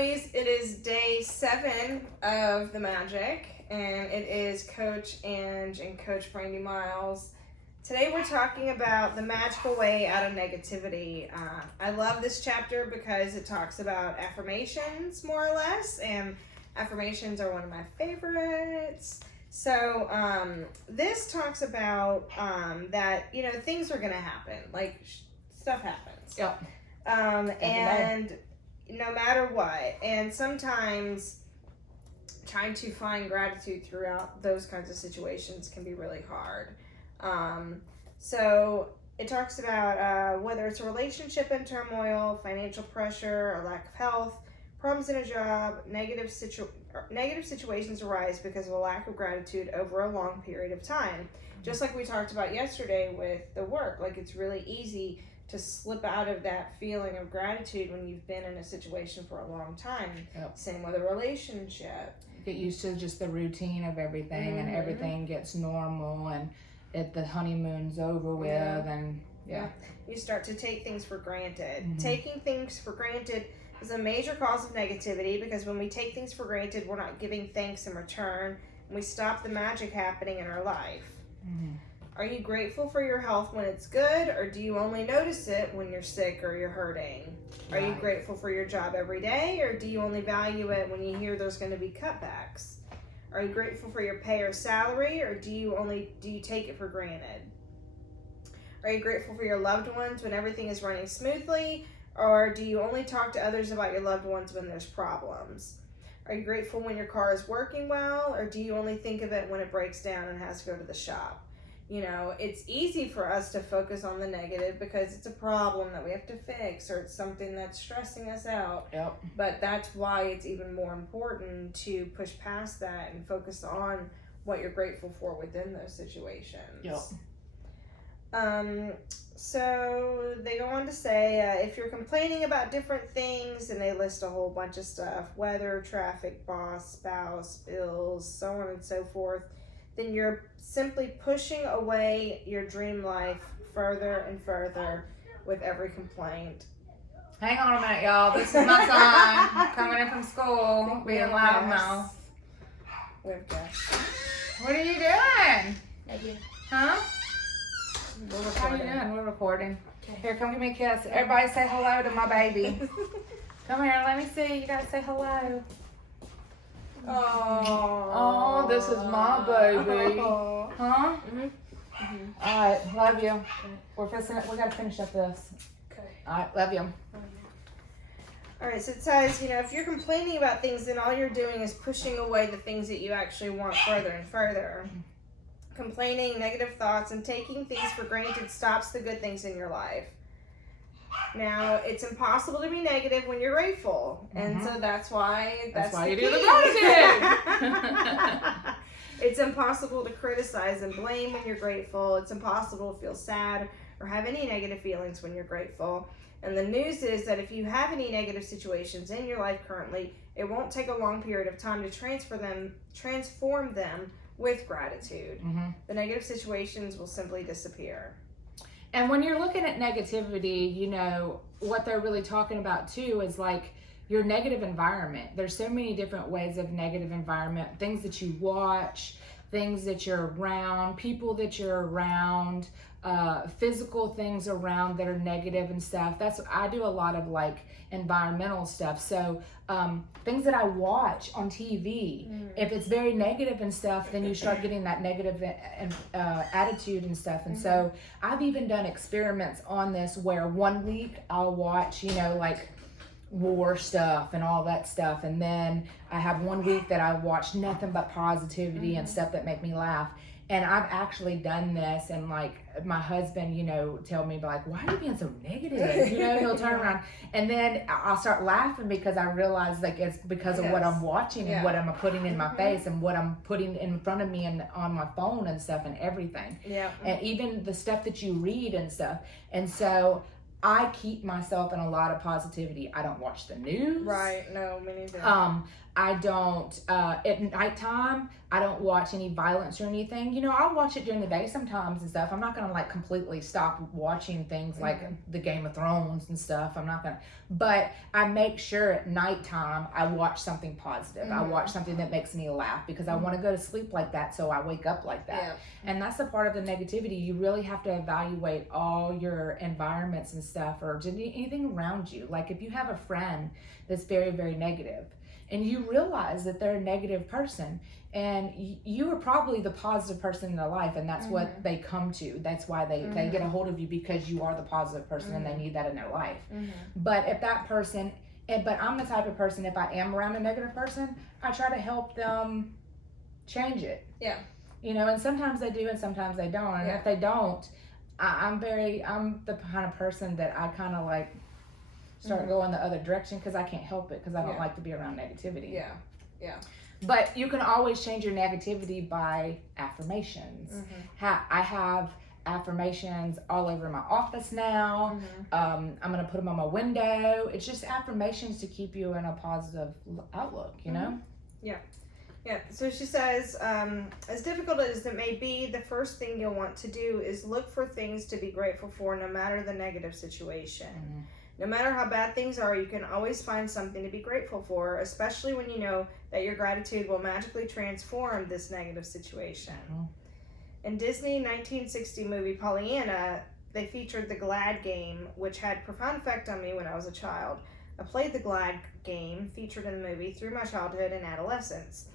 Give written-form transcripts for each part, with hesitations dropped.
lovies, it is day 7 of the magic, and it is Coach Ange and Coach Brandi Miles. Today we're talking about the magical way out of negativity. I love this chapter because it talks about affirmations, more or less, and affirmations are one of my favorites. So this talks about that, you know, things are going to happen, like stuff happens. Yep. And no matter what, and sometimes trying to find gratitude throughout those kinds of situations can be really hard. So it talks about whether it's a relationship in turmoil, financial pressure, or lack of health, problems in a job, negative situations arise because of a lack of gratitude over a long period of time. Just like we talked about yesterday with the work, like it's really easy to slip out of that feeling of gratitude when you've been in a situation for a long time. Yep. Same with a relationship. Get used to just the routine of everything, and everything gets normal, and the honeymoon's over with, and you start to take things for granted. Taking things for granted is a major cause of negativity, because when we take things for granted, we're not giving thanks in return, and we stop the magic happening in our life. Are you grateful for your health when it's good, or do you only notice it when you're sick or you're hurting? Are you grateful for your job every day, or do you only value it when you hear there's going to be cutbacks? Are you grateful for your pay or salary, or do you take it for granted? Are you grateful for your loved ones when everything is running smoothly, or do you only talk to others about your loved ones when there's problems? Are you grateful when your car is working well, or do you only think of it when it breaks down and has to go to the shop? You know, it's easy for us to focus on the negative because it's a problem that we have to fix, or it's something that's stressing us out. Yep. But that's why it's even more important to push past that and focus on what you're grateful for within those situations. Yep. So they go on to say, if you're complaining about different things, and they list a whole bunch of stuff: weather, traffic, boss, spouse, bills, so on and so forth, then you're simply pushing away your dream life further and further with every complaint. Hang on a minute, y'all. This is my son coming in from school, being loud mouth. We have guests. What are you doing? Huh? We're How are you doing? We're recording. Okay. Here, come give me a kiss. Everybody say hello to my baby. Come here, let me see. You gotta say hello. Oh, this is my baby. Huh? All right, love you. We gotta finish up this. Okay. All right, love you. All right, so it says, you know, if you're complaining about things, then all you're doing is pushing away the things that you actually want further and further. Complaining, negative thoughts, and taking things for granted stops the good things in your life. Now, it's impossible to be negative when you're grateful, and so that's why you do the gratitude. It's impossible to criticize and blame when you're grateful. It's impossible to feel sad or have any negative feelings when you're grateful. And the news is that if you have any negative situations in your life currently, it won't take a long period of time to transform them with gratitude. The negative situations will simply disappear. And when you're looking at negativity, you know, what they're really talking about too is like your negative environment. There's so many different ways of negative environment, things that you watch, things that you're around, people that you're around, physical things around that are negative and stuff. I do a lot of like environmental stuff. So things that I watch on TV, if it's very negative and stuff, then you start getting that negative attitude and stuff. And so I've even done experiments on this where 1 week I'll watch, you know, like war stuff and all that stuff, and then I have 1 week that I watch nothing but positivity and stuff that make me laugh. And I've actually done this, and like my husband, you know, tell me like, why are you being so negative? You know, he'll turn around, and then I'll start laughing because I realize like it's because of what I'm watching and what I'm putting in my face and what I'm putting in front of me and on my phone and stuff and everything. And even the stuff that you read and stuff. And so I keep myself in a lot of positivity. I don't watch the news. Right. No, me neither. I don't, at nighttime, I don't watch any violence or anything. You know, I'll watch it during the day sometimes and stuff. I'm not going to like completely stop watching things like the Game of Thrones and stuff. I'm not going to, but I make sure at nighttime I watch something positive. I watch something that makes me laugh because I want to go to sleep like that. So I wake up like that. Yeah. And that's the part of the negativity. You really have to evaluate all your environments and stuff, or just anything around you. Like if you have a friend that's very, very negative, and you realize that they're a negative person, and you are probably the positive person in their life, and that's what they come to. That's why they get a hold of you, because you are the positive person and they need that in their life. But if that person, but I'm the type of person, if I am around a negative person, I try to help them change it. Yeah. You know, and sometimes they do and sometimes they don't. And if they don't, I'm the kind of person that I kind of like start going the other direction, because I can't help it, because I don't like to be around negativity. Yeah, yeah. But you can always change your negativity by affirmations. I have affirmations all over my office now. I'm going to put them on my window. It's just affirmations to keep you in a positive outlook, you know? Yeah. Yeah, so she says, as difficult as it may be, the first thing you'll want to do is look for things to be grateful for, no matter the negative situation. No matter how bad things are, you can always find something to be grateful for, especially when you know that your gratitude will magically transform this negative situation. In Disney 1960 movie Pollyanna, they featured the Glad game, which had profound effect on me when I was a child. I played the Glad game featured in the movie through my childhood and adolescence.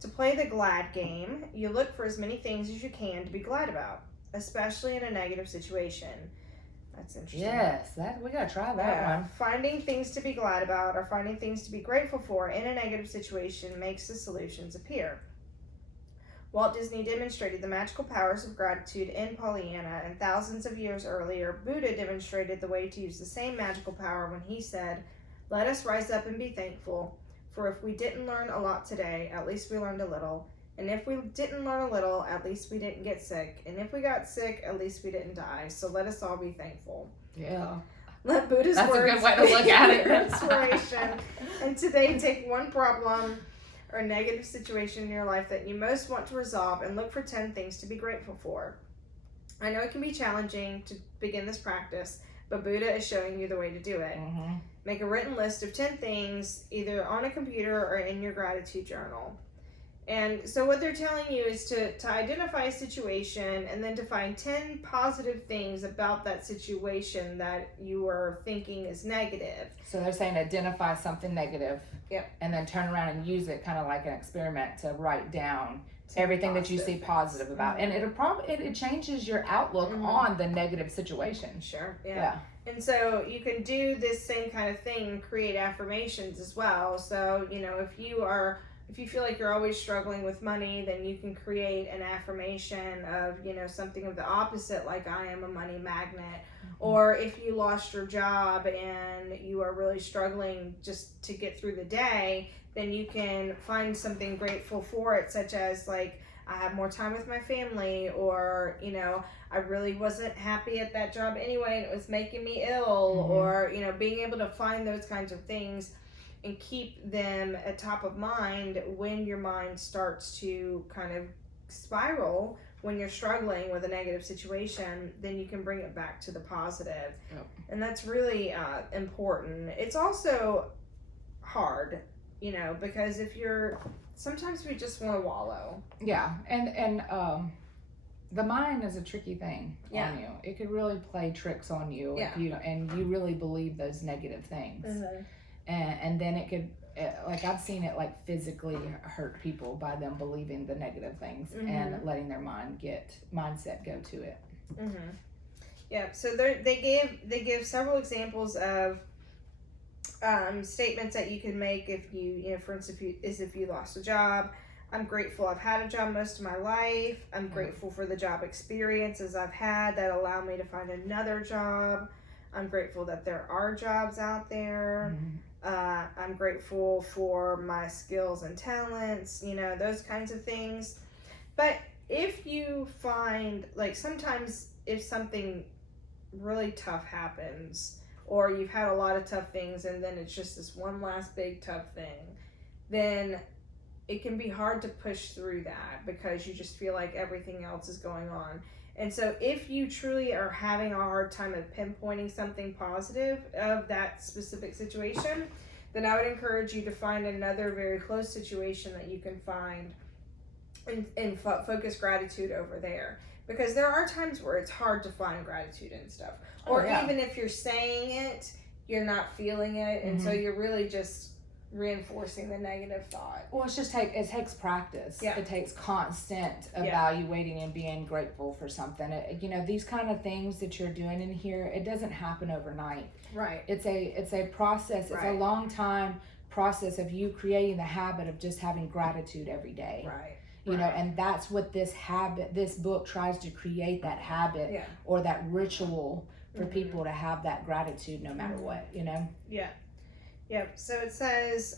To play the Glad game, you look for as many things as you can to be glad about, especially in a negative situation. That's interesting. Yes, we gotta try that one. Finding things to be glad about or finding things to be grateful for in a negative situation makes the solutions appear. Walt Disney demonstrated the magical powers of gratitude in Pollyanna, and thousands of years earlier, Buddha demonstrated the way to use the same magical power when he said, "Let us rise up and be thankful, for if we didn't learn a lot today, at least we learned a little. And if we didn't learn a little, at least we didn't get sick. And if we got sick, at least we didn't die. So let us all be thankful." Yeah. Let Buddha's That's words a good way to look at it. your inspiration. And today, take one problem or negative situation in your life that you most want to resolve and look for 10 things to be grateful for. I know it can be challenging to begin this practice, but Buddha is showing you the way to do it. Make a written list of 10 things, either on a computer or in your gratitude journal. And so what they're telling you is to identify a situation and then to find 10 positive things about that situation that you are thinking is negative. So they're saying identify something negative. Yep. And then turn around and use it kind of like an experiment to write down everything that you see positive about. And it changes your outlook on the negative situation. Sure. Yeah. And so you can do this same kind of thing and create affirmations as well. So, you know, if you feel like you're always struggling with money, then you can create an affirmation of, you know, something of the opposite, like I am a money magnet. Or if you lost your job and you are really struggling just to get through the day, then you can find something grateful for it, such as like, I have more time with my family, or, you know, I really wasn't happy at that job anyway and it was making me ill, or, you know, being able to find those kinds of things and keep them at top of mind when your mind starts to kind of spiral. When you're struggling with a negative situation, then you can bring it back to the positive. And that's really important. It's also hard, you know, because sometimes we just want to wallow. Yeah, and the mind is a tricky thing on you. It could really play tricks on you if you really believe those negative things. And then it could, like I've seen it like physically hurt people by them believing the negative things and letting their mindset go to it. Yeah, so they give several examples of statements that you can make if you know, for instance, if you lost a job. I'm grateful I've had a job most of my life. I'm grateful for the job experiences I've had that allow me to find another job. I'm grateful that there are jobs out there. I'm grateful for my skills and talents, you know, those kinds of things. But if you find, like, sometimes if something really tough happens, or you've had a lot of tough things and then it's just this one last big tough thing, then it can be hard to push through that because you just feel like everything else is going on. And so if you truly are having a hard time of pinpointing something positive of that specific situation, then I would encourage you to find another very close situation that you can find and focus gratitude over there. Because there are times where it's hard to find gratitude and stuff. Or even if you're saying it, you're not feeling it. And so you're really just reinforcing the negative thought. Well, it takes practice. Yeah. It takes constant evaluating and being grateful for something. These kind of things that you're doing in here, it doesn't happen overnight. Right. It's a process. It's a long time process of you creating the habit of just having gratitude every day. Right. You know, and that's what this book tries to create, that habit or that ritual for people to have that gratitude no matter what, you know? Yeah. Yep. So it says,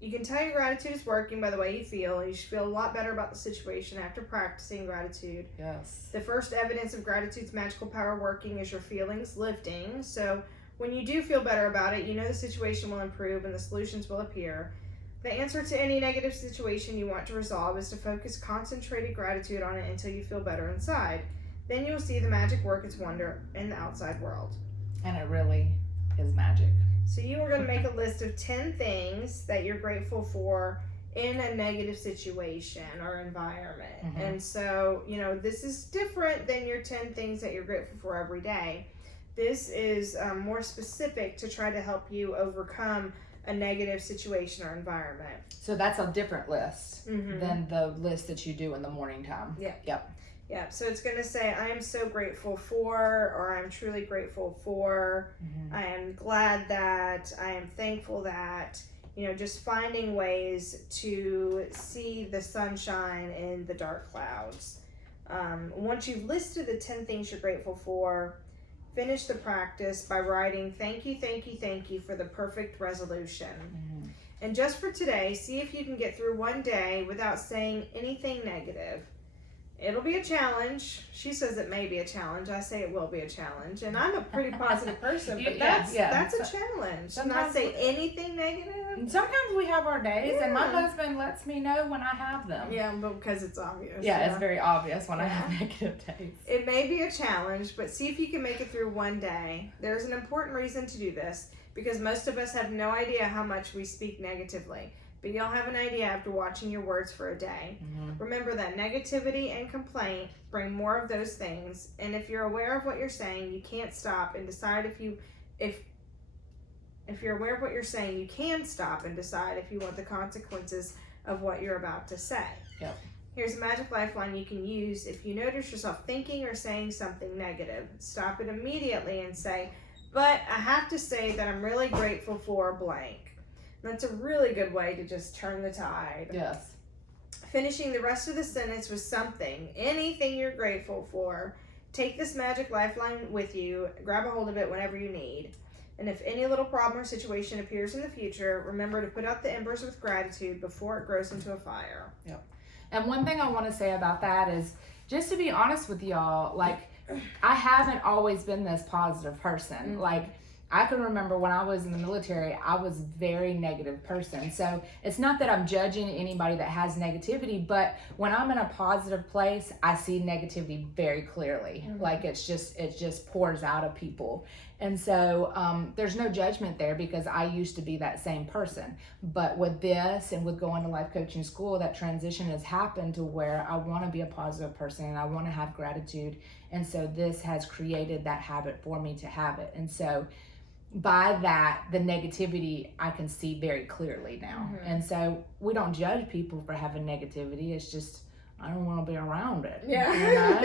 you can tell your gratitude is working by the way you feel. You should feel a lot better about the situation after practicing gratitude. Yes. The first evidence of gratitude's magical power working is your feelings lifting. So when you do feel better about it, you know the situation will improve and the solutions will appear. The answer to any negative situation you want to resolve is to focus concentrated gratitude on it until you feel better inside. Then you will see the magic work its wonder in the outside world. And it really is magic. So you are going to make a list of 10 things that you're grateful for in a negative situation or environment. And so, this is different than your 10 things that you're grateful for every day. This is more specific to try to help you overcome a negative situation or environment. So that's a different list than the list that you do in the morning time. Yeah, so it's going to say, I am so grateful for, or I'm truly grateful for, I am glad that, I am thankful that, just finding ways to see the sunshine in the dark clouds. Once you've listed the 10 things you're grateful for, finish the practice by writing, thank you for the perfect resolution. And just for today, see if you can get through one day without saying anything negative. It'll be a challenge. She says it may be a challenge. I say it will be a challenge. And I'm a pretty positive person, but that's a challenge. Not say anything negative. Sometimes we have our days, and my husband lets me know when I have them. Yeah, but because it's obvious. Yeah, it's very obvious when I have negative days. It may be a challenge, but see if you can make it through one day. There's an important reason to do this, because most of us have no idea how much we speak negatively. But you'll have an idea after watching your words for a day. Remember that negativity and complaint bring more of those things. And if you're aware of what you're saying, you can't stop and decide if you're aware of what you're saying, you can stop and decide if you want the consequences of what you're about to say. Yep. Here's a magic lifeline you can use if you notice yourself thinking or saying something negative. Stop it immediately and say, but I have to say that I'm really grateful for blank. That's a really good way to just turn the tide. Yes. Finishing the rest of the sentence with anything you're grateful for. Take this magic lifeline with you. Grab a hold of it whenever you need. And if any little problem or situation appears in the future, remember to put out the embers with gratitude before it grows into a fire. Yep. And one thing I want to say about that is, just to be honest with y'all, I haven't always been this positive person. I can remember when I was in the military, I was a very negative person. So it's not that I'm judging anybody that has negativity, but when I'm in a positive place, I see negativity very clearly. It just pours out of people. And so there's no judgment there, because I used to be that same person. But with this and with going to life coaching school, that transition has happened to where I want to be a positive person and I want to have gratitude. And so this has created that habit for me to have it. And so by that, the negativity I can see very clearly now. And so we don't judge people for having negativity. It's just, I don't want to be around it. Yeah.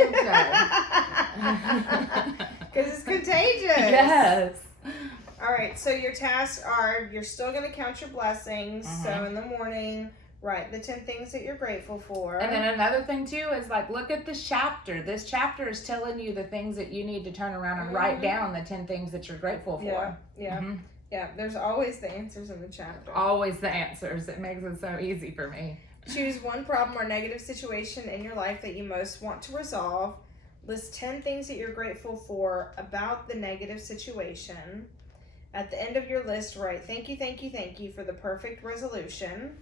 Because it's contagious. Yes. All right, so your tasks are, you're still going to count your blessings. So in the morning, write the 10 things that you're grateful for. And then another thing too is look at this chapter. This chapter is telling you the things that you need to turn around and write down the 10 things that you're grateful for. Yeah, there's always the answers in the chapter. Always the answers. It makes it so easy for me. Choose one problem or negative situation in your life that you most want to resolve. List 10 things that you're grateful for about the negative situation. At the end of your list, write thank you, thank you, thank you for the perfect resolution.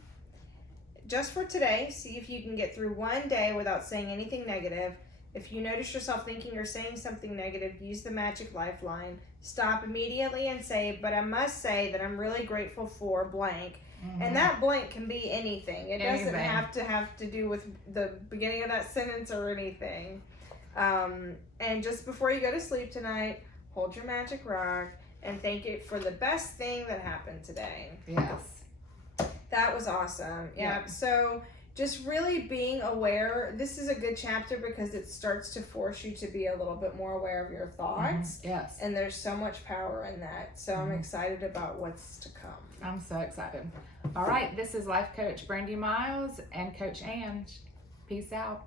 Just for today, see if you can get through one day without saying anything negative. If you notice yourself thinking or saying something negative, use the magic lifeline. Stop immediately and say, but I must say that I'm really grateful for blank. And that blank can be anything. It doesn't have to do with the beginning of that sentence or anything. And just before you go to sleep tonight, hold your magic rock and thank it for the best thing that happened today. Yes. That was awesome. Yeah. So just really being aware. This is a good chapter because it starts to force you to be a little bit more aware of your thoughts. Yes. And there's so much power in that. So I'm excited about what's to come. I'm so excited. All right. This is Life Coach Brandi Miles and Coach Ange. Peace out.